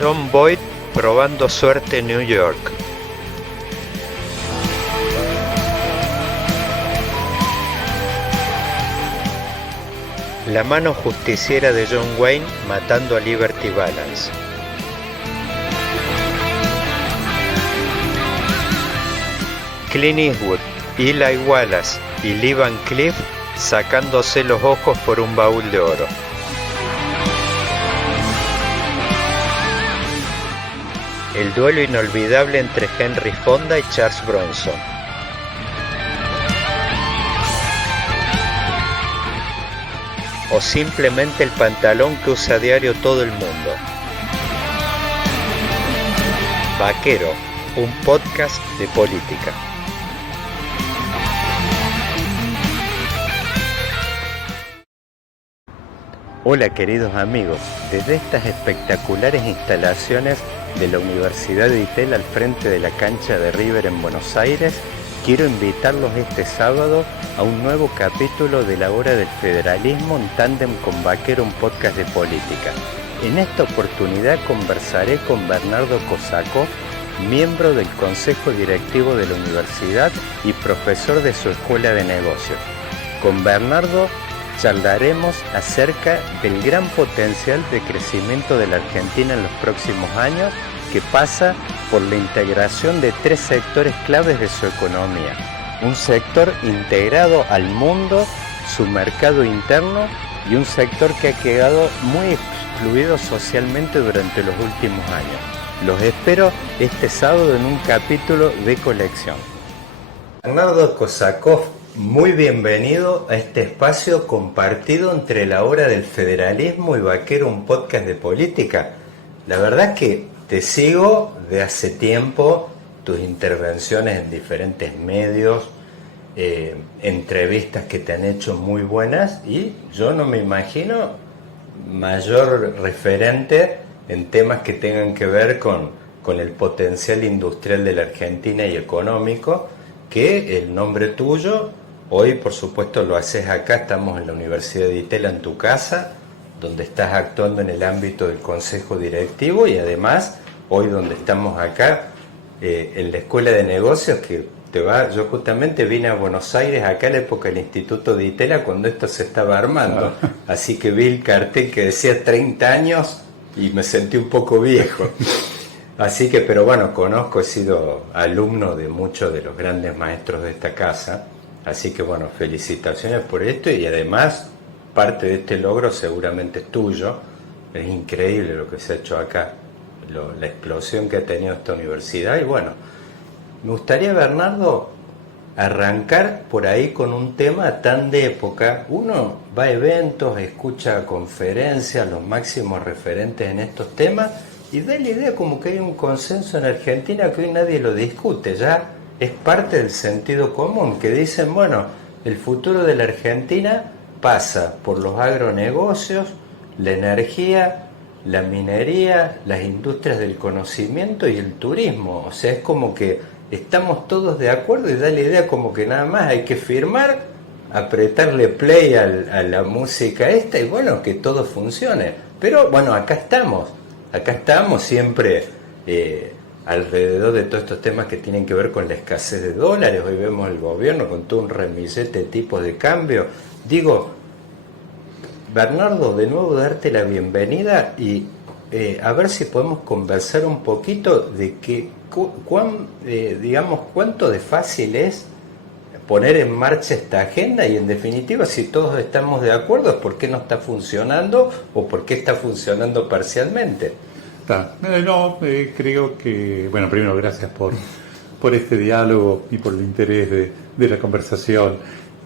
John Boyd probando suerte en New York. La mano justiciera de John Wayne matando a Liberty Balance. Clint Eastwood, Eli Wallace y Lee Van Cleef sacándose los ojos por un baúl de oro. El duelo inolvidable entre Henry Fonda y Charles Bronson. O simplemente el pantalón que usa a diario todo el mundo. Vaquero, un podcast de política. Hola queridos amigos, desde estas espectaculares instalaciones de la Universidad de ITEL al frente de la cancha de River en Buenos Aires, quiero invitarlos este sábado a un nuevo capítulo de La Hora del Federalismo en tándem con Vaquero, un podcast de política. En esta oportunidad conversaré con Bernardo Kosakov, miembro del Consejo Directivo de la Universidad y profesor de su Escuela de Negocios. Con Bernardo charlaremos acerca del gran potencial de crecimiento de la Argentina en los próximos años, que pasa por la integración de tres sectores claves de su economía. Un sector integrado al mundo, su mercado interno, y un sector que ha quedado muy excluido socialmente durante los últimos años. Los espero este sábado en un capítulo de colección. Bernardo Kosakov, muy bienvenido a este espacio compartido entre La Hora del Federalismo y Vaquero, un podcast de política. La verdad que te sigo de hace tiempo, tus intervenciones en diferentes medios, entrevistas que te han hecho muy buenas, y yo no me imagino mayor referente en temas que tengan que ver con el potencial industrial de la Argentina y económico, que el nombre tuyo. Hoy, por supuesto, lo haces acá, estamos en la Universidad de ITEL, en tu casa, donde estás actuando en el ámbito del Consejo Directivo, y además, hoy donde estamos acá, en la Escuela de Negocios, yo justamente vine a Buenos Aires, acá en la época del Instituto de ITELA, cuando esto se estaba armando. Así que vi el cartel que decía 30 años y me sentí un poco viejo. Así que, pero bueno, he sido alumno de muchos de los grandes maestros de esta casa. Así que bueno, felicitaciones por esto, y además parte de este logro seguramente es tuyo. Es increíble lo que se ha hecho acá, la explosión que ha tenido esta universidad. Y bueno, me gustaría, Bernardo, arrancar por ahí con un tema tan de época. Uno va a eventos, escucha conferencias, los máximos referentes en estos temas, y da la idea como que hay un consenso en Argentina que hoy nadie lo discute, ya es parte del sentido común, que dicen, bueno, el futuro de la Argentina pasa por los agronegocios, la energía, la minería, las industrias del conocimiento y el turismo. O sea, es como que estamos todos de acuerdo, y da la idea como que nada más hay que firmar, apretarle play a la música esta, y bueno, que todo funcione. Pero bueno, acá estamos siempre alrededor de todos estos temas que tienen que ver con la escasez de dólares. Hoy vemos el gobierno con todo un remisete de tipos de cambio. Digo, Bernardo, de nuevo darte la bienvenida, y a ver si podemos conversar un poquito de cuánto de fácil es poner en marcha esta agenda, y en definitiva, si todos estamos de acuerdo, ¿por qué no está funcionando o por qué está funcionando parcialmente? Creo que, bueno, primero gracias por este diálogo y por el interés de la conversación,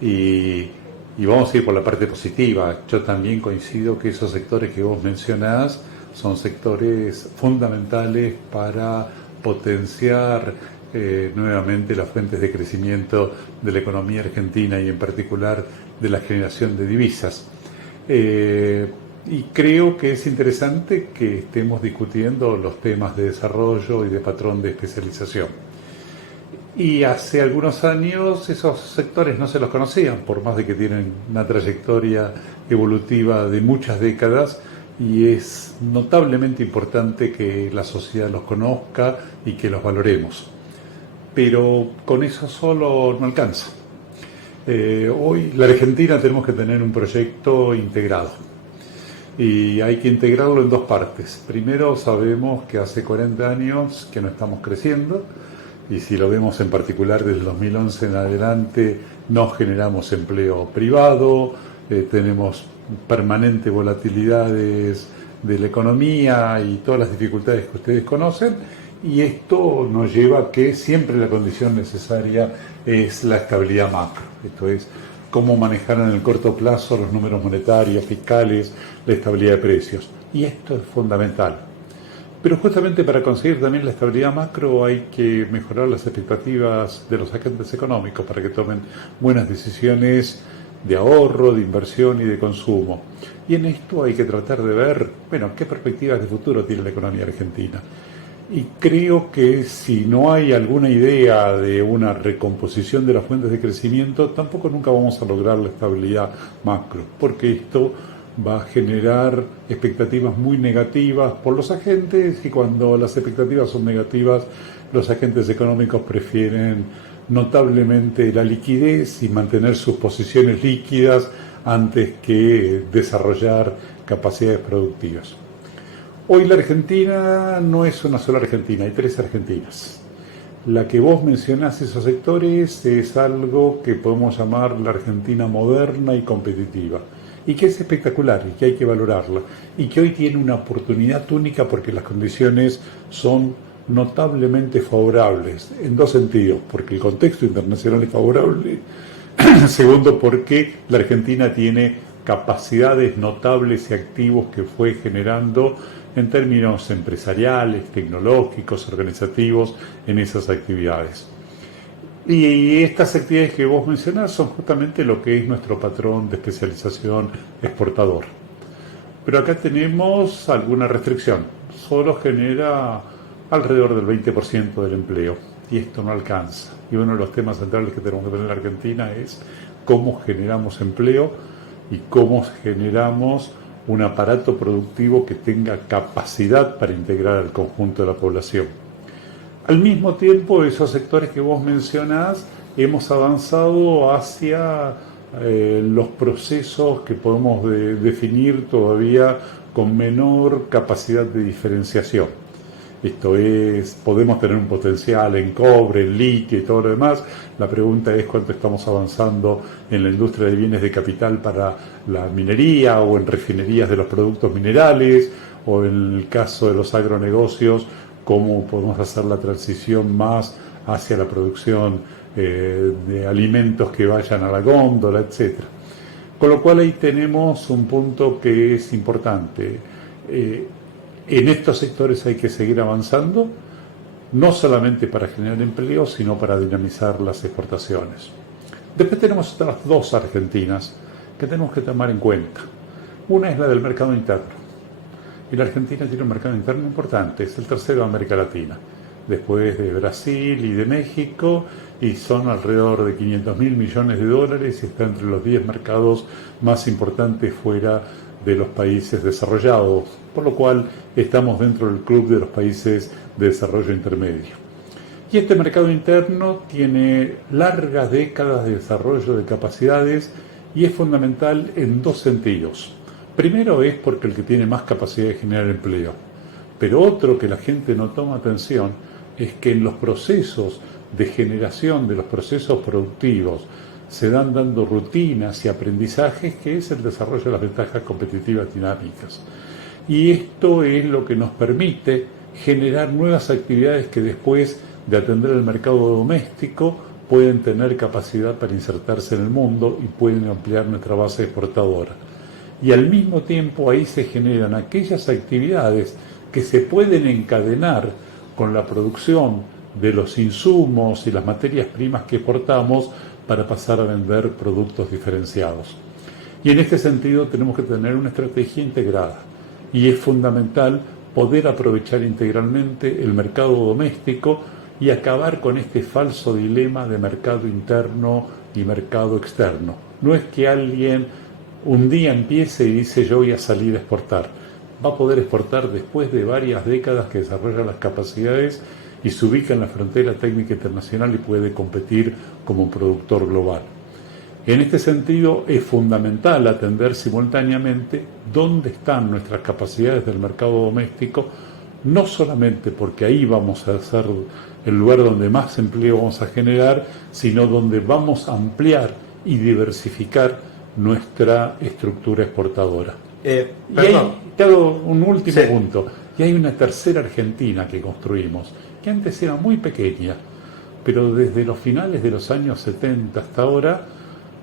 y vamos a ir por la parte positiva. Yo también coincido que esos sectores que vos mencionás son sectores fundamentales para potenciar nuevamente las fuentes de crecimiento de la economía argentina, y en particular de la generación de divisas. Y creo que es interesante que estemos discutiendo los temas de desarrollo y de patrón de especialización. Y hace algunos años esos sectores no se los conocían, por más de que tienen una trayectoria evolutiva de muchas décadas. y es notablemente importante que la sociedad los conozca y que los valoremos. Pero con eso solo no alcanza. Hoy la Argentina tenemos que tener un proyecto integrado y hay que integrarlo en dos partes. Primero, sabemos que hace 40 años que no estamos creciendo y si lo vemos en particular desde el 2011 en adelante no generamos empleo privado, tenemos permanentes volatilidades de la economía y todas las dificultades que ustedes conocen, y esto nos lleva a que siempre la condición necesaria es la estabilidad macro, esto es cómo manejar en el corto plazo los números monetarios, fiscales, la estabilidad de precios, y esto es fundamental. Pero justamente para conseguir también la estabilidad macro hay que mejorar las expectativas de los agentes económicos para que tomen buenas decisiones de ahorro, de inversión y de consumo. Y en esto hay que tratar de ver, bueno, qué perspectivas de futuro tiene la economía argentina. Y creo que si no hay alguna idea de una recomposición de las fuentes de crecimiento, tampoco nunca vamos a lograr la estabilidad macro, porque esto va a generar expectativas muy negativas por los agentes, y cuando las expectativas son negativas, los agentes económicos prefieren notablemente la liquidez y mantener sus posiciones líquidas antes que desarrollar capacidades productivas. Hoy la Argentina no es una sola Argentina, hay tres Argentinas. La que vos mencionás, esos sectores, es algo que podemos llamar la Argentina moderna y competitiva, y que es espectacular y que hay que valorarla, y que hoy tiene una oportunidad única porque las condiciones son notablemente favorables, en dos sentidos: porque el contexto internacional es favorable, segundo, porque la Argentina tiene capacidades notables y activos que fue generando en términos empresariales, tecnológicos, organizativos, en esas actividades. Y estas actividades que vos mencionás son justamente lo que es nuestro patrón de especialización exportador. Pero acá tenemos alguna restricción. Solo genera alrededor del 20% del empleo, y esto no alcanza. Y uno de los temas centrales que tenemos que tener en la Argentina es cómo generamos empleo y cómo generamos un aparato productivo que tenga capacidad para integrar al conjunto de la población. Al mismo tiempo, esos sectores que vos mencionás, hemos avanzado hacia los procesos que podemos definir todavía con menor capacidad de diferenciación. Esto es, podemos tener un potencial en cobre, en litio y todo lo demás. La pregunta es cuánto estamos avanzando en la industria de bienes de capital para la minería, o en refinerías de los productos minerales, o en el caso de los agronegocios, cómo podemos hacer la transición más hacia la producción de alimentos que vayan a la góndola, etc. Con lo cual ahí tenemos un punto que es importante. En estos sectores hay que seguir avanzando, no solamente para generar empleo, sino para dinamizar las exportaciones. Después tenemos otras dos Argentinas que tenemos que tomar en cuenta. Una es la del mercado interno. Y la Argentina tiene un mercado interno importante, es el tercero de América Latina, después de Brasil y de México, y son alrededor de 500.000 millones de dólares y está entre los 10 mercados más importantes fuera de los países desarrollados, por lo cual estamos dentro del club de los países de desarrollo intermedio. Y este mercado interno tiene largas décadas de desarrollo de capacidades y es fundamental en dos sentidos. Primero es porque el que tiene más capacidad de generar empleo, pero otro que la gente no toma atención es que en los procesos de generación de los procesos productivos se dan dando rutinas y aprendizajes, que es el desarrollo de las ventajas competitivas dinámicas. Y esto es lo que nos permite generar nuevas actividades que después de atender el mercado doméstico pueden tener capacidad para insertarse en el mundo y pueden ampliar nuestra base exportadora. Y al mismo tiempo ahí se generan aquellas actividades que se pueden encadenar con la producción de los insumos y las materias primas que exportamos para pasar a vender productos diferenciados. Y en este sentido tenemos que tener una estrategia integrada, y es fundamental poder aprovechar integralmente el mercado doméstico y acabar con este falso dilema de mercado interno y mercado externo. No es que alguien un día empiece y dice yo voy a salir a exportar. va a poder exportar después de varias décadas que desarrolla las capacidades y se ubica en la frontera técnica internacional y puede competir como un productor global. En este sentido, es fundamental atender simultáneamente dónde están nuestras capacidades del mercado doméstico, no solamente porque ahí vamos a ser el lugar donde más empleo vamos a generar, sino donde vamos a ampliar y diversificar nuestra estructura exportadora. Y ahí te hago un último punto. Y hay una tercera Argentina que construimos, que antes era muy pequeña, pero desde los finales de los años 70 hasta ahora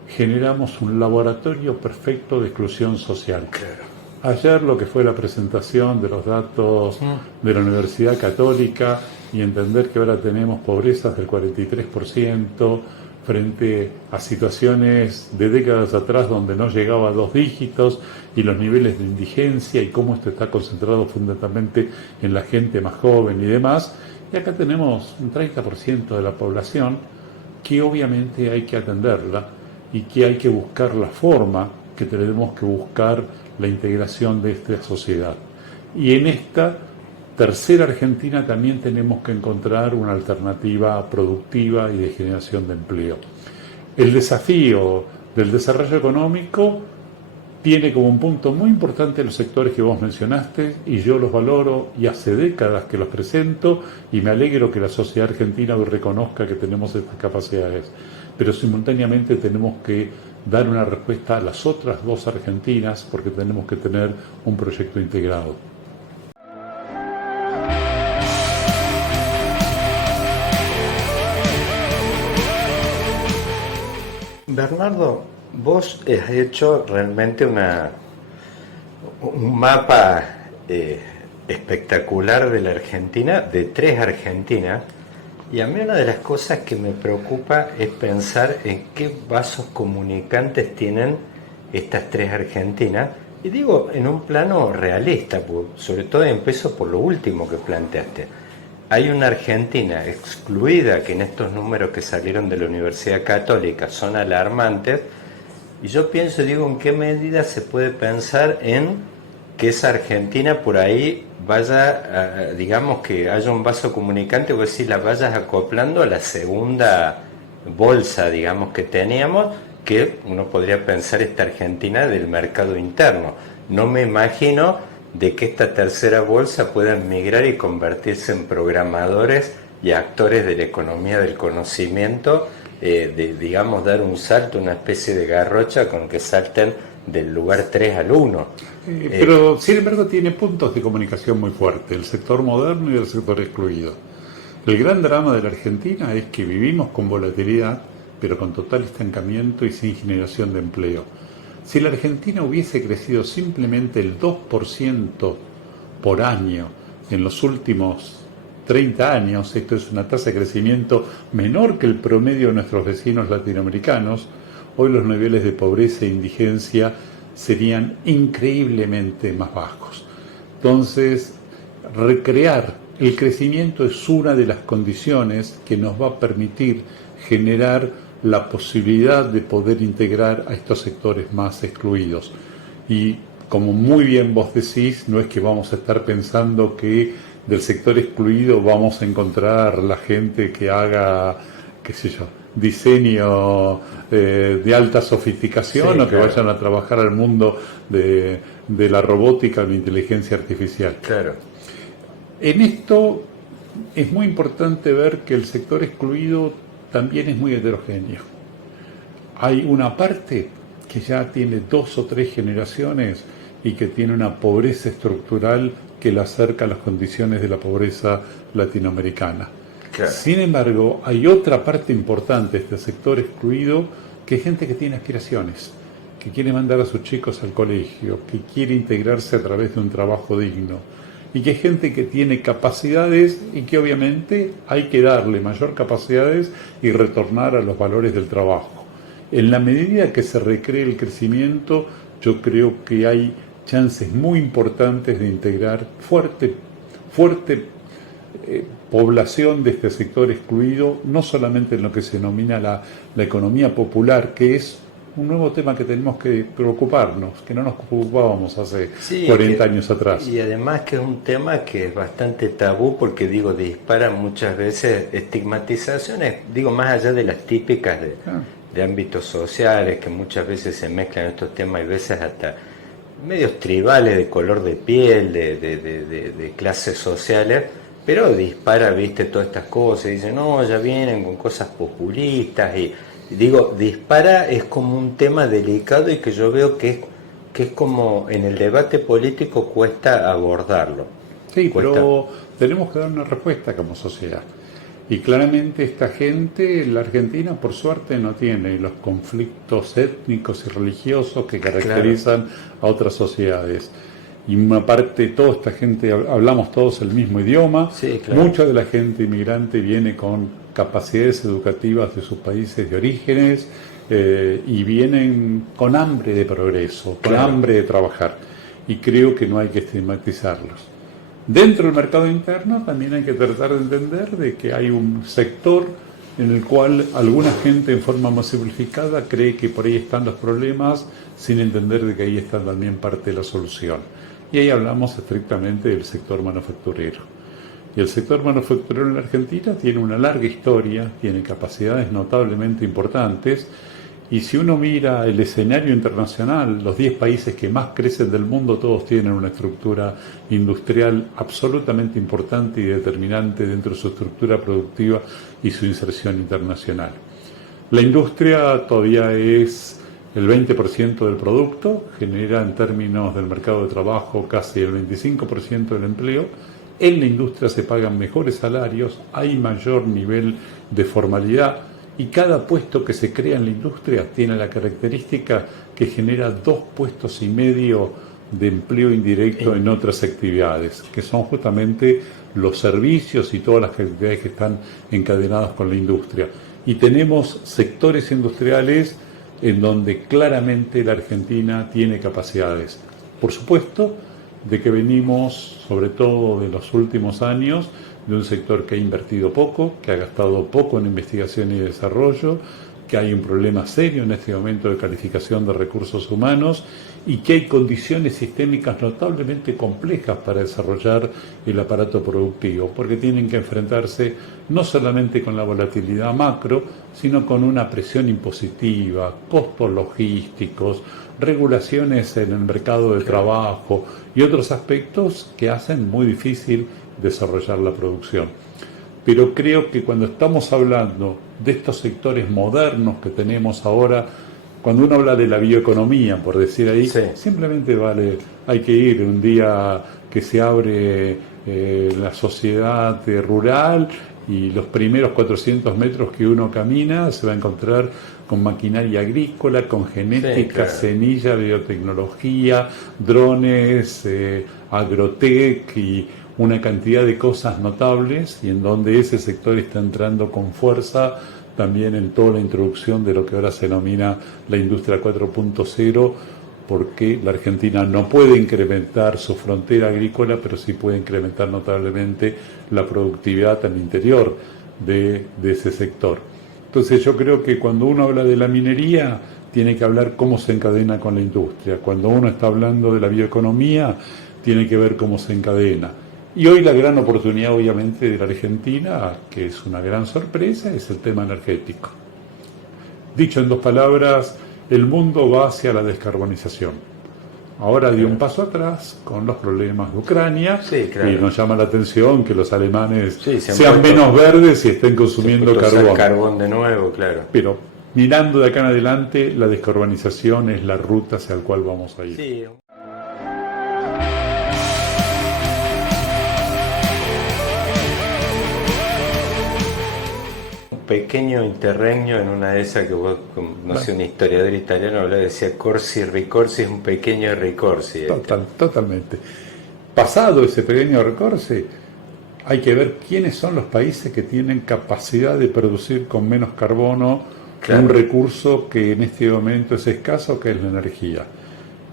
generamos un laboratorio perfecto de exclusión social. Ayer lo que fue la presentación de los datos de la Universidad Católica y entender que ahora tenemos pobrezas del 43% frente a situaciones de décadas atrás donde no llegaba a 2 dígitos y los niveles de indigencia y cómo esto está concentrado fundamentalmente en la gente más joven y demás. Y acá tenemos un 30% de la población que obviamente hay que atenderla y que hay que buscar la forma que tenemos que buscar la integración de esta sociedad. Y en esta tercera Argentina también tenemos que encontrar una alternativa productiva y de generación de empleo. El desafío del desarrollo económico tiene como un punto muy importante los sectores que vos mencionaste, y yo los valoro y hace décadas que los presento, y me alegro que la sociedad argentina hoy reconozca que tenemos estas capacidades. Pero simultáneamente tenemos que dar una respuesta a las otras 2 Argentinas, porque tenemos que tener un proyecto integrado. Bernardo, vos has hecho realmente un mapa espectacular de la Argentina, de 3 Argentinas, y a mí una de las cosas que me preocupa es pensar en qué vasos comunicantes tienen estas 3 Argentinas, y digo en un plano realista, sobre todo empiezo por lo último que planteaste. Hay una Argentina excluida, que en estos números que salieron de la Universidad Católica son alarmantes, y yo pienso, digo, ¿en qué medida se puede pensar en que esa Argentina por ahí vaya, digamos que haya un vaso comunicante, o decir, la vayas acoplando a la segunda bolsa, digamos, que teníamos, que uno podría pensar esta Argentina del mercado interno? No me imagino de que esta tercera bolsa pueda migrar y convertirse en programadores y actores de la economía del conocimiento, digamos, dar un salto, una especie de garrocha con que salten del lugar 3 al 1. Pero sin embargo tiene puntos de comunicación muy fuertes, el sector moderno y el sector excluido. El gran drama de la Argentina es que vivimos con volatilidad, pero con total estancamiento y sin generación de empleo. Si la Argentina hubiese crecido simplemente el 2% por año en los últimos 30 años, esto es una tasa de crecimiento menor que el promedio de nuestros vecinos latinoamericanos, hoy los niveles de pobreza e indigencia serían increíblemente más bajos. Entonces, recrear el crecimiento es una de las condiciones que nos va a permitir generar la posibilidad de poder integrar a estos sectores más excluidos. Y como muy bien vos decís, no es que vamos a estar pensando que del sector excluido vamos a encontrar la gente que haga, qué sé yo, diseño de alta sofisticación, sí, o que claro, vayan a trabajar al mundo de la robótica o la inteligencia artificial. Claro. En esto es muy importante ver que el sector excluido también es muy heterogéneo. Hay una parte que ya tiene 2 o 3 generaciones y que tiene una pobreza estructural que la acerca a las condiciones de la pobreza latinoamericana. Claro. Sin embargo, hay otra parte importante de este sector excluido, que es gente que tiene aspiraciones, que quiere mandar a sus chicos al colegio, que quiere integrarse a través de un trabajo digno, y que es gente que tiene capacidades y que obviamente hay que darle mayor capacidades y retornar a los valores del trabajo. En la medida que se recree el crecimiento, yo creo que hay chances muy importantes de integrar fuerte población de este sector excluido, no solamente en lo que se denomina la economía popular, que es un nuevo tema que tenemos que preocuparnos, que no nos preocupábamos hace Sí, 40 años atrás. y además que es un tema que es bastante tabú porque digo, dispara muchas veces estigmatizaciones, digo, más allá de las típicas Ah, de ámbitos sociales, que muchas veces se mezclan estos temas y veces hasta medios tribales de color de piel, de clases sociales, pero dispara, viste, todas estas cosas, y dicen, no, ya vienen con cosas populistas, y digo, dispara es como un tema delicado y que yo veo que es como en el debate político cuesta abordarlo. sí, Cuesta, pero tenemos que dar una respuesta como sociedad. Y claramente esta gente, la Argentina por suerte no tiene los conflictos étnicos y religiosos que caracterizan a otras sociedades. Y una parte, toda esta gente, hablamos todos el mismo idioma, sí, claro, mucha de la gente inmigrante viene con capacidades educativas de sus países de orígenes y vienen con hambre de progreso, con claro, hambre de trabajar. Y creo que no hay que estigmatizarlos. Dentro del mercado interno también hay que tratar de entender de que hay un sector en el cual alguna gente en forma más simplificada cree que por ahí están los problemas sin entender de que ahí está también parte de la solución. Y ahí hablamos estrictamente del sector manufacturero. Y el sector manufacturero en la Argentina tiene una larga historia, tiene capacidades notablemente importantes. Y si uno mira el escenario internacional, los 10 países que más crecen del mundo, todos tienen una estructura industrial absolutamente importante y determinante dentro de su estructura productiva y su inserción internacional. La industria todavía es el 20% del producto, genera en términos del mercado de trabajo casi el 25% del empleo. En la industria se pagan mejores salarios, hay mayor nivel de formalidad. Y cada puesto que se crea en la industria tiene la característica que genera 2,5 puestos de empleo indirecto en otras actividades, que son justamente los servicios y todas las actividades que están encadenadas con la industria. Y tenemos sectores industriales en donde claramente la Argentina tiene capacidades. Por supuesto, de que venimos, sobre todo de los últimos años, de un sector que ha invertido poco, que ha gastado poco en investigación y desarrollo, que hay un problema serio en este momento de calificación de recursos humanos y que hay condiciones sistémicas notablemente complejas para desarrollar el aparato productivo, porque tienen que enfrentarse no solamente con la volatilidad macro, sino con una presión impositiva, costos logísticos, regulaciones en el mercado de trabajo y otros aspectos que hacen muy difícil desarrollar la producción. Pero creo que cuando estamos hablando de estos sectores modernos que tenemos ahora, cuando uno habla de la bioeconomía, por decir ahí, sí, simplemente hay que ir un día que se abre la sociedad rural y los primeros 400 metros que uno camina se va a encontrar con maquinaria agrícola, con genética, sí, claro, semilla, biotecnología, drones, agrotech y una cantidad de cosas notables, y en donde ese sector está entrando con fuerza también en toda la introducción de lo que ahora se denomina la industria 4.0, porque la Argentina no puede incrementar su frontera agrícola, pero sí puede incrementar notablemente la productividad al interior de ese sector. Entonces yo creo que cuando uno habla de la minería, tiene que hablar cómo se encadena con la industria. Cuando uno está hablando de la bioeconomía, tiene que ver cómo se encadena. Y hoy la gran oportunidad, obviamente, de la Argentina, que es una gran sorpresa, es el tema energético. Dicho en 2 palabras, el mundo va hacia la descarbonización. Ahora dio un paso atrás con los problemas de Ucrania, sí, claro. Y nos llama la atención que los alemanes sí, sean menos verdes y estén consumiendo carbón. Carbón de nuevo, claro. Pero mirando de acá en adelante, la descarbonización es la ruta hacia la cual vamos a ir. Sí. Pequeño interregno en una de esas que vos, no sé, un historiador italiano hablaba, decía Corsi Ricorsi, es un pequeño Ricorsi. Totalmente. Pasado ese pequeño recorte, hay que ver quiénes son los países que tienen capacidad de producir con menos carbono un recurso que en este momento es escaso, que es la energía.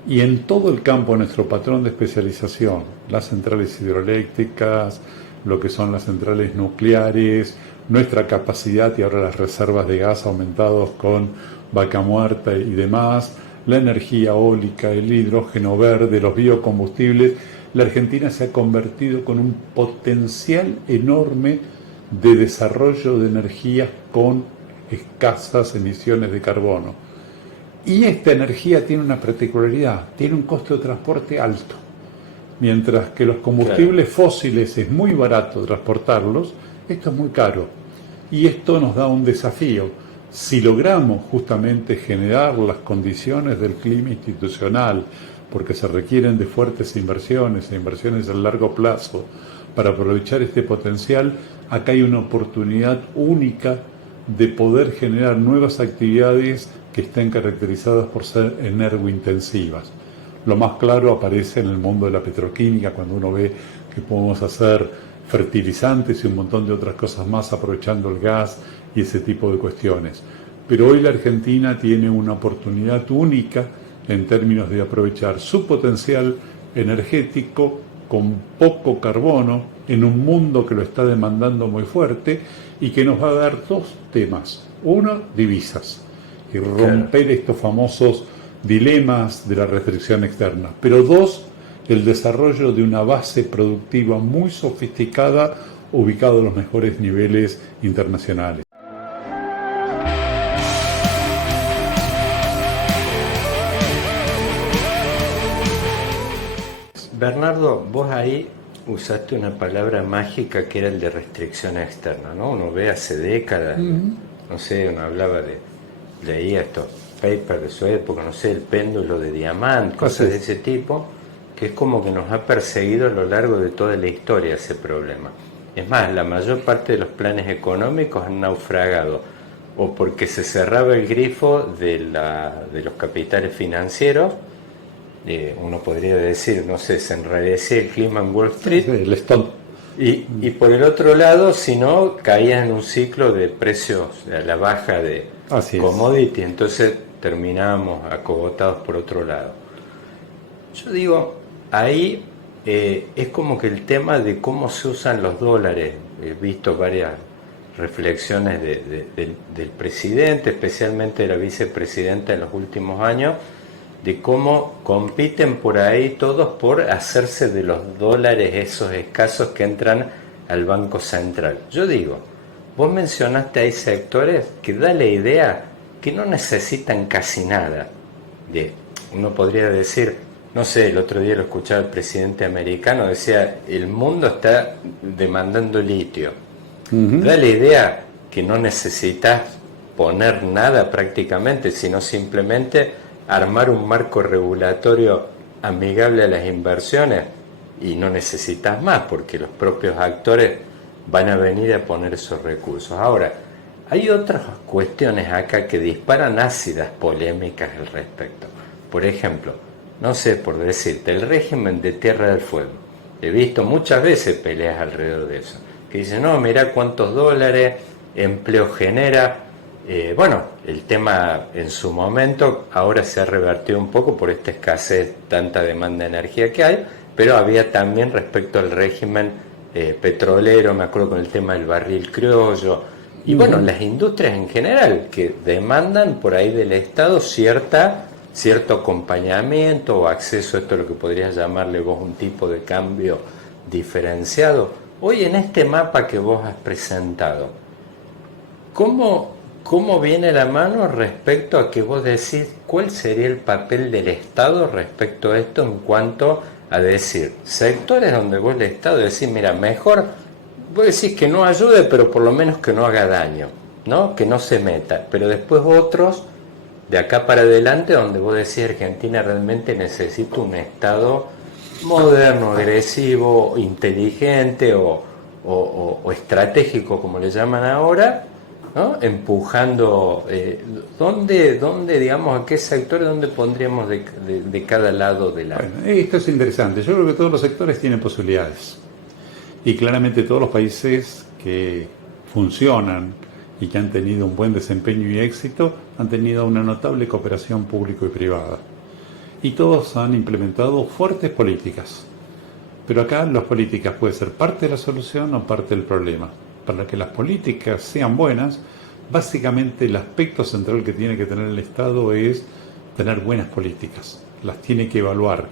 Y en todo el campo de nuestro patrón de especialización, las centrales hidroeléctricas, lo que son las centrales nucleares, nuestra capacidad y ahora las reservas de gas aumentados con Vaca Muerta y demás, la energía eólica, el hidrógeno verde, los biocombustibles, la Argentina se ha convertido con un potencial enorme de desarrollo de energías con escasas emisiones de carbono. Y esta energía tiene una particularidad, tiene un costo de transporte alto. Mientras que los combustibles fósiles es muy barato transportarlos, esto es muy caro. Y esto nos da un desafío. Si logramos justamente generar las condiciones del clima institucional, porque se requieren de fuertes inversiones e inversiones a largo plazo, para aprovechar este potencial, acá hay una oportunidad única de poder generar nuevas actividades que estén caracterizadas por ser energointensivas. Lo más claro aparece en el mundo de la petroquímica, cuando uno ve que podemos hacer fertilizantes y un montón de otras cosas más aprovechando el gas y ese tipo de cuestiones. Pero hoy la Argentina tiene una oportunidad única en términos de aprovechar su potencial energético con poco carbono en un mundo que lo está demandando muy fuerte y que nos va a dar dos temas. Uno, divisas, y romper estos famosos dilemas de la restricción externa. Pero dos, el desarrollo de una base productiva muy sofisticada, ubicado en los mejores niveles internacionales. Bernardo, vos ahí usaste una palabra mágica que era el de restricción externa, ¿no? Uno ve hace décadas, no sé, uno hablaba leía estos papers de su época, no sé, el péndulo de Diamant, cosas de ese tipo, que es como que nos ha perseguido a lo largo de toda la historia ese problema. Es más, la mayor parte de los planes económicos han naufragado, o porque se cerraba el grifo de los capitales financieros, uno podría decir, no sé, se enrarecía el clima en Wall Street, Sí, el stock. y por el otro lado, si no, caía en un ciclo de precios a la baja de commodity, entonces terminábamos acogotados por otro lado. Yo digo, ahí es como que el tema de cómo se usan los dólares, he visto varias reflexiones del presidente, especialmente de la vicepresidenta en los últimos años, de cómo compiten por ahí todos por hacerse de los dólares esos escasos que entran al Banco Central. Yo digo, vos mencionaste ahí sectores que da la idea que no necesitan casi nada. Uno podría decir, no sé, el otro día lo escuchaba el presidente americano, decía, el mundo está demandando litio. Da la idea que no necesitas poner nada prácticamente, sino simplemente armar un marco regulatorio amigable a las inversiones y no necesitas más porque los propios actores van a venir a poner esos recursos. Ahora, hay otras cuestiones acá que disparan ácidas polémicas al respecto. Por ejemplo, no sé, por decirte, el régimen de Tierra del Fuego. He visto muchas veces peleas alrededor de eso, que dicen, no, mirá cuántos dólares, empleo genera. Bueno, el tema en su momento ahora se ha revertido un poco por esta escasez, tanta demanda de energía que hay, pero había también respecto al régimen petrolero, me acuerdo con el tema del barril criollo, y bueno, las industrias en general que demandan por ahí del Estado cierto acompañamiento o acceso a esto, lo que podrías llamarle vos un tipo de cambio diferenciado. Hoy en este mapa que vos has presentado, ¿Cómo viene la mano respecto a que vos decís cuál sería el papel del Estado respecto a esto en cuanto a decir sectores donde vos el Estado decís, mira, mejor, vos decís que no ayude, pero por lo menos que no haga daño, ¿no? Que no se meta, pero después otros de acá para adelante donde vos decís Argentina realmente necesita un Estado moderno, agresivo, inteligente o estratégico, como le llaman ahora, ¿no? Empujando, ¿dónde, digamos, a qué sectores, dónde pondríamos de cada lado de la... Bueno, esto es interesante. Yo creo que todos los sectores tienen posibilidades. Y claramente todos los países que funcionan y que han tenido un buen desempeño y éxito han tenido una notable cooperación público y privada. Y todos han implementado fuertes políticas. Pero acá las políticas pueden ser parte de la solución o parte del problema. para que las políticas sean buenas, básicamente el aspecto central que tiene que tener el Estado es tener buenas políticas. Las tiene que evaluar,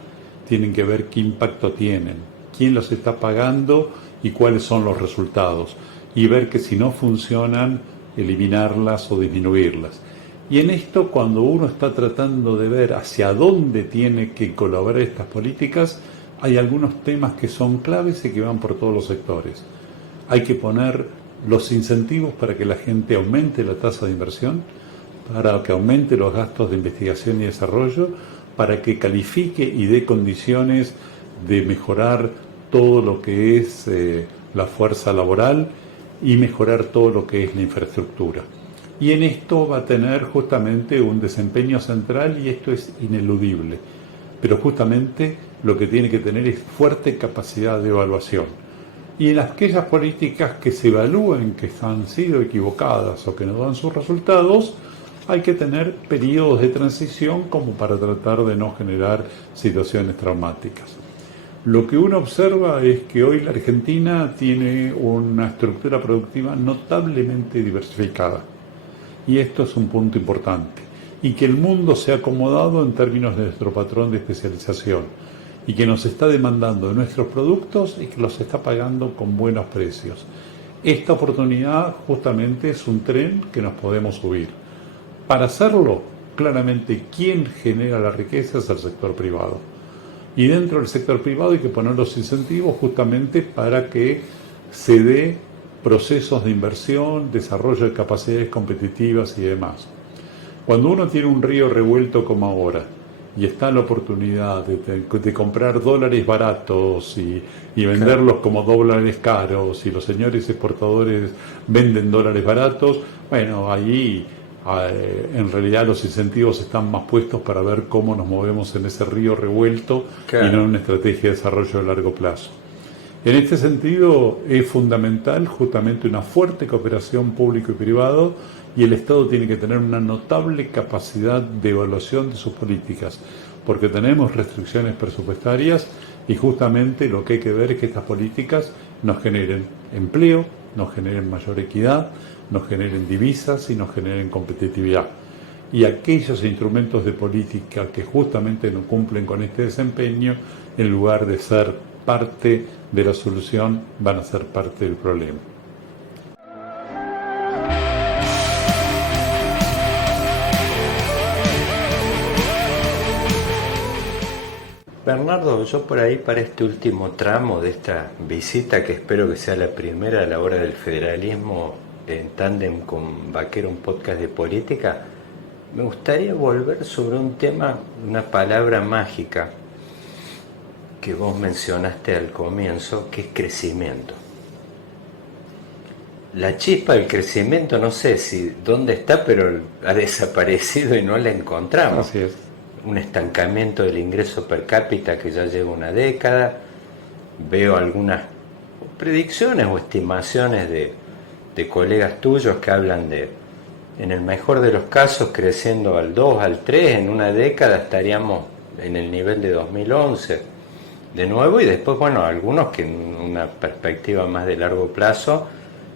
tienen que ver qué impacto tienen, quién los está pagando y cuáles son los resultados. Y ver que si no funcionan, eliminarlas o disminuirlas. Y en esto, cuando uno está tratando de ver hacia dónde tiene que colaborar estas políticas, hay algunos temas que son claves y que van por todos los sectores. Hay que poner los incentivos para que la gente aumente la tasa de inversión, para que aumente los gastos de investigación y desarrollo, para que califique y dé condiciones de mejorar todo lo que es la fuerza laboral y mejorar todo lo que es la infraestructura. Y en esto va a tener justamente un desempeño central y esto es ineludible. Pero justamente lo que tiene que tener es fuerte capacidad de evaluación. Y en aquellas políticas que se evalúen que han sido equivocadas o que no dan sus resultados, hay que tener periodos de transición como para tratar de no generar situaciones traumáticas. Lo que uno observa es que hoy la Argentina tiene una estructura productiva notablemente diversificada. Y esto es un punto importante. Y que el mundo se ha acomodado en términos de nuestro patrón de especialización. Y que nos está demandando de nuestros productos y que los está pagando con buenos precios. Esta oportunidad justamente es un tren que nos podemos subir. Para hacerlo, claramente, quien genera la riqueza es el sector privado. Y dentro del sector privado hay que poner los incentivos justamente para que se dé procesos de inversión, desarrollo de capacidades competitivas y demás. Cuando uno tiene un río revuelto como ahora y está la oportunidad de comprar dólares baratos y venderlos como dólares caros y los señores exportadores venden dólares baratos, bueno, ahí en realidad los incentivos están más puestos para ver cómo nos movemos en ese río revuelto y no en una estrategia de desarrollo a largo plazo. En este sentido es fundamental justamente una fuerte cooperación público y privado y el Estado tiene que tener una notable capacidad de evaluación de sus políticas porque tenemos restricciones presupuestarias y justamente lo que hay que ver es que estas políticas nos generen empleo, nos generen mayor equidad, nos generen divisas y nos generen competitividad. Y aquellos instrumentos de política que justamente no cumplen con este desempeño, en lugar de ser parte de la solución, van a ser parte del problema. Bernardo, yo por ahí para este último tramo de esta visita, que espero que sea la primera a la hora del federalismo en tándem con Vaquero, un podcast de política, me gustaría volver sobre un tema, una palabra mágica que vos mencionaste al comienzo, que es crecimiento. La chispa del crecimiento, no sé si dónde está, pero ha desaparecido y no la encontramos. Así es. Un estancamiento del ingreso per cápita que ya lleva una década. Veo algunas predicciones o estimaciones de colegas tuyos que hablan de, en el mejor de los casos, creciendo al 2, al 3, en una década estaríamos en el nivel de 2011 de nuevo, y después, bueno, algunos que en una perspectiva más de largo plazo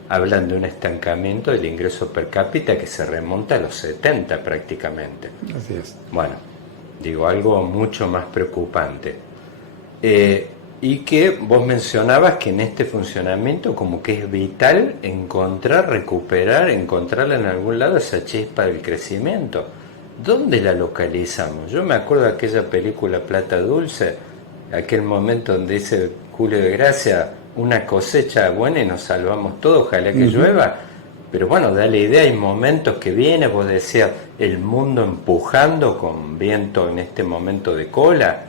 hablan de un estancamiento del ingreso per cápita que se remonta a los 70 prácticamente. Así es. Bueno, digo, algo mucho más preocupante. Y que vos mencionabas que en este funcionamiento como que es vital encontrar, recuperar, encontrarla en algún lado esa chispa del crecimiento. ¿Dónde la localizamos? Yo me acuerdo de aquella película Plata Dulce, aquel momento donde dice Julio de Gracia, una cosecha buena y nos salvamos todos, ojalá que llueva. Pero bueno, da la idea, hay momentos que viene, vos decías, el mundo empujando con viento en este momento de cola,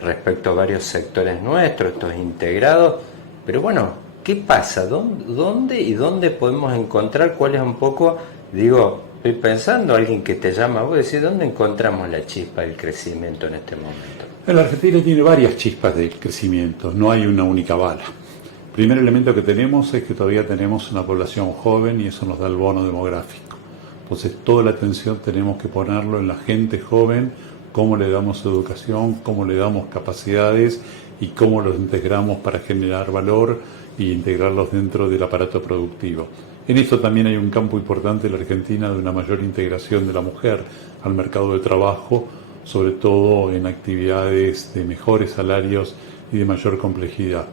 respecto a varios sectores nuestros, estos integrados. Pero bueno, ¿qué pasa? ¿Dónde podemos encontrar? ¿Cuál es un poco, digo, estoy pensando, alguien que te llama, vos decís, ¿dónde encontramos la chispa del crecimiento en este momento? La Argentina tiene varias chispas de crecimiento, no hay una única bala. El primer elemento que tenemos es que todavía tenemos una población joven y eso nos da el bono demográfico. Entonces toda la atención tenemos que ponerlo en la gente joven, cómo le damos educación, cómo le damos capacidades y cómo los integramos para generar valor y integrarlos dentro del aparato productivo. En esto también hay un campo importante en la Argentina de una mayor integración de la mujer al mercado de trabajo, sobre todo en actividades de mejores salarios y de mayor complejidad.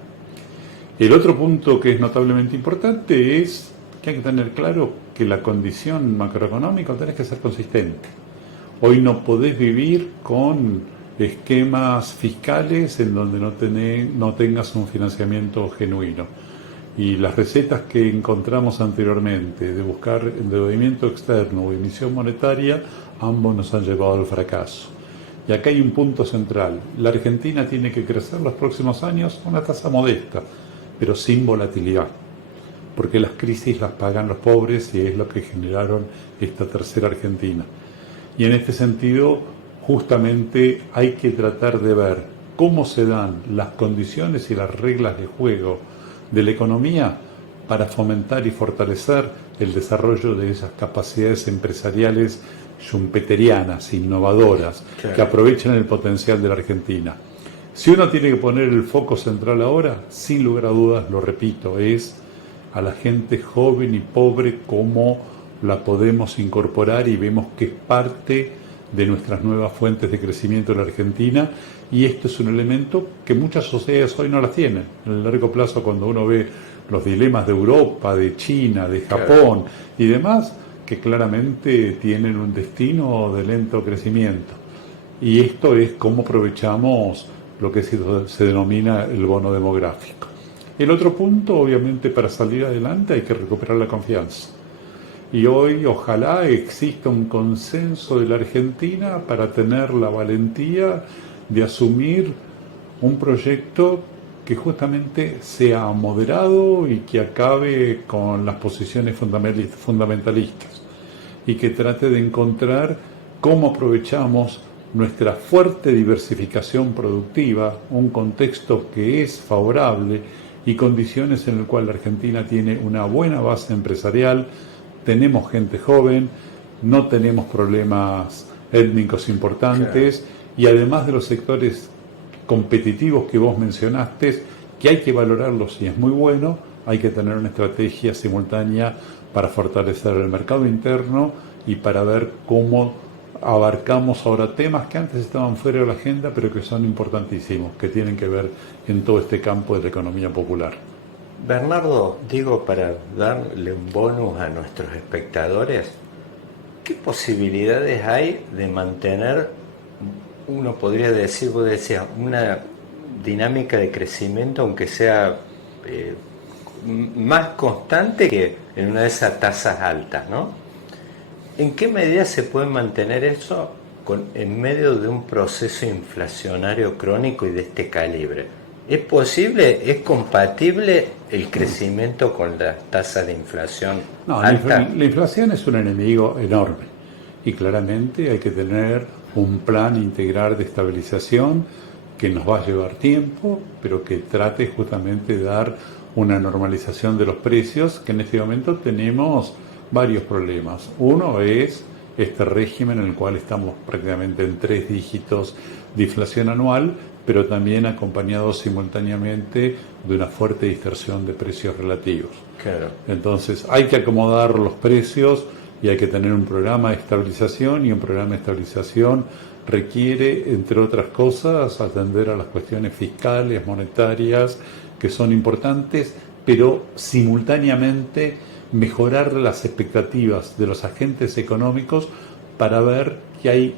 El otro punto que es notablemente importante es que hay que tener claro que la condición macroeconómica tenés que ser consistente. Hoy no podés vivir con esquemas fiscales en donde no tengas un financiamiento genuino. Y las recetas que encontramos anteriormente de buscar endeudamiento externo o emisión monetaria, ambos nos han llevado al fracaso. Y acá hay un punto central. La Argentina tiene que crecer los próximos años a una tasa modesta, pero sin volatilidad, porque las crisis las pagan los pobres y es lo que generaron esta tercera Argentina. Y en este sentido, justamente hay que tratar de ver cómo se dan las condiciones y las reglas de juego de la economía para fomentar y fortalecer el desarrollo de esas capacidades empresariales schumpeterianas, innovadoras, claro, que aprovechen el potencial de la Argentina. Si uno tiene que poner el foco central ahora, sin lugar a dudas, lo repito, es a la gente joven y pobre, cómo la podemos incorporar y vemos que es parte de nuestras nuevas fuentes de crecimiento en la Argentina, y esto es un elemento que muchas sociedades hoy no las tienen. En el largo plazo, cuando uno ve los dilemas de Europa, de China, de Japón, claro, y demás, que claramente tienen un destino de lento crecimiento. Y esto es cómo aprovechamos lo que se denomina el bono demográfico. El otro punto, obviamente, para salir adelante hay que recuperar la confianza. Y hoy ojalá exista un consenso de la Argentina para tener la valentía de asumir un proyecto que justamente sea moderado y que acabe con las posiciones fundamentalistas y que trate de encontrar cómo aprovechamos nuestra fuerte diversificación productiva, un contexto que es favorable y condiciones en el cual la Argentina tiene una buena base empresarial, tenemos gente joven, no tenemos problemas étnicos importantes, claro, y además de los sectores competitivos que vos mencionaste, que hay que valorarlos y es muy bueno, hay que tener una estrategia simultánea para fortalecer el mercado interno y para ver cómo abarcamos ahora temas que antes estaban fuera de la agenda, pero que son importantísimos, que tienen que ver en todo este campo de la economía popular. Bernardo, digo, para darle un bonus a nuestros espectadores, ¿qué posibilidades hay de mantener, uno podría decir, vos decías, una dinámica de crecimiento, aunque sea más constante que en una de esas tasas altas, ¿no? ¿En qué medida se puede mantener eso en medio de un proceso inflacionario crónico y de este calibre? ¿Es posible, es compatible el crecimiento con las tasas de inflación alta? La inflación es un enemigo enorme y claramente hay que tener un plan integral de estabilización que nos va a llevar tiempo, pero que trate justamente de dar una normalización de los precios, que en este momento tenemos varios problemas. Uno es este régimen en el cual estamos prácticamente en 3 dígitos de inflación anual, pero también acompañado simultáneamente de una fuerte distorsión de precios relativos. Claro. Entonces hay que acomodar los precios y hay que tener un programa de estabilización, y un programa de estabilización requiere, entre otras cosas, atender a las cuestiones fiscales, monetarias, que son importantes, pero simultáneamente mejorar las expectativas de los agentes económicos para ver que hay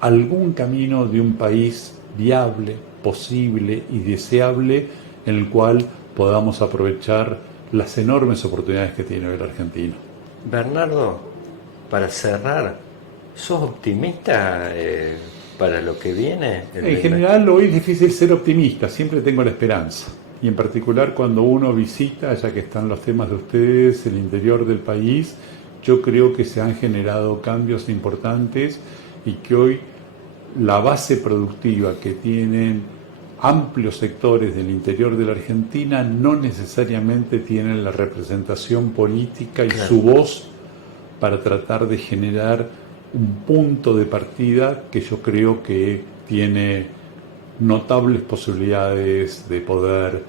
algún camino de un país viable, posible y deseable en el cual podamos aprovechar las enormes oportunidades que tiene el argentino. Bernardo, para cerrar, ¿sos optimista para lo que viene? En general hoy es difícil ser optimista, siempre tengo la esperanza. Y en particular cuando uno visita, ya que están los temas de ustedes, el interior del país, yo creo que se han generado cambios importantes y que hoy la base productiva que tienen amplios sectores del interior de la Argentina no necesariamente tienen la representación política y claro, su voz para tratar de generar un punto de partida que yo creo que tiene notables posibilidades de poder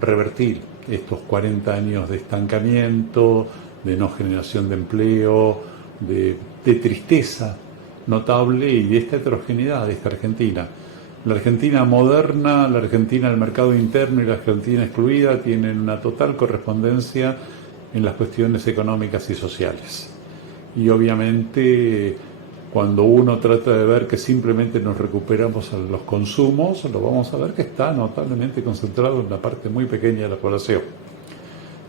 revertir estos 40 años de estancamiento, de no generación de empleo, de tristeza notable y de esta heterogeneidad de esta Argentina. La Argentina moderna, la Argentina del mercado interno y la Argentina excluida tienen una total correspondencia en las cuestiones económicas y sociales. Y obviamente cuando uno trata de ver que simplemente nos recuperamos a los consumos, lo vamos a ver que está notablemente concentrado en una parte muy pequeña de la población.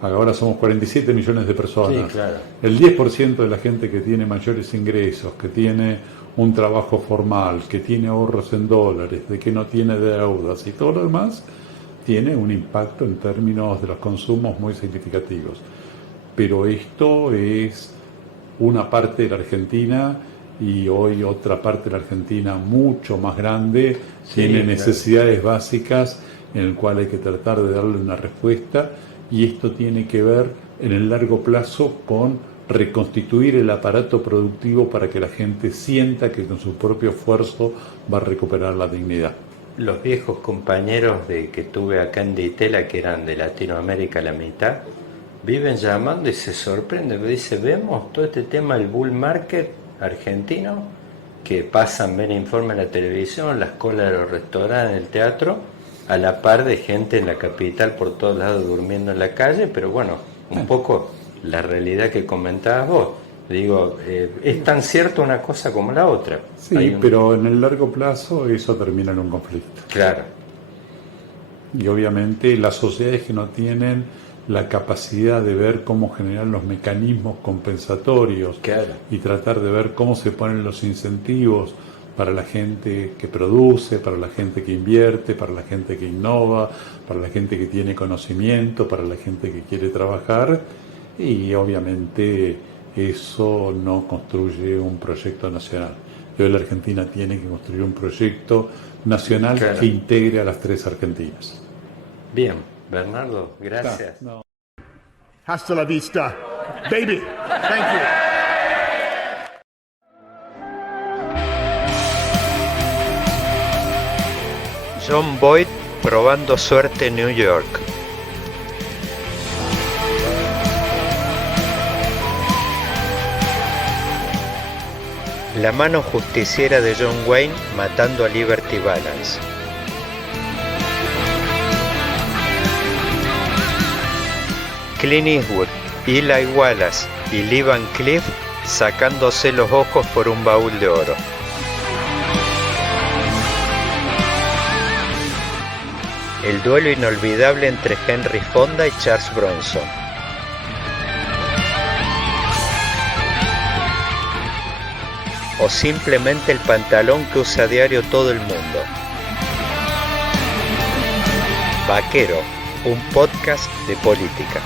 Ahora somos 47 millones de personas. Sí, claro. El 10% de la gente que tiene mayores ingresos, que tiene un trabajo formal, que tiene ahorros en dólares, de que no tiene deudas y todo lo demás, tiene un impacto en términos de los consumos muy significativos. Pero esto es una parte de la Argentina y hoy otra parte de la Argentina mucho más grande, tiene necesidades básicas en el cual hay que tratar de darle una respuesta, y esto tiene que ver en el largo plazo con reconstituir el aparato productivo para que la gente sienta que con su propio esfuerzo va a recuperar la dignidad. Los viejos compañeros que tuve acá en Ditela, que eran de Latinoamérica la mitad, viven llamando y se sorprenden. Dice, vemos todo este tema del bull market argentino, que pasan, ven informes en la televisión, las colas de los restaurantes, el teatro, a la par de gente en la capital por todos lados durmiendo en la calle, pero bueno, un poco la realidad que comentabas vos. Digo, es tan cierto una cosa como la otra. Sí, pero en el largo plazo eso termina en un conflicto. Claro. Y obviamente las sociedades que no tienen la capacidad de ver cómo generar los mecanismos compensatorios, claro, y tratar de ver cómo se ponen los incentivos para la gente que produce, para la gente que invierte, para la gente que innova, para la gente que tiene conocimiento, para la gente que quiere trabajar, y obviamente eso no construye un proyecto nacional. Hoy la Argentina tiene que construir un proyecto nacional, claro, que integre a las tres Argentinas. Bien, Bernardo, gracias. No. Hasta la vista, baby. Thank you. John Boyd probando suerte en New York. La mano justiciera de John Wayne matando a Liberty Balance. Clint Eastwood, Eli Wallace y Lee Van Cleef sacándose los ojos por un baúl de oro. El duelo inolvidable entre Henry Fonda y Charles Bronson. O simplemente el pantalón que usa a diario todo el mundo. Vaquero, un podcast de política.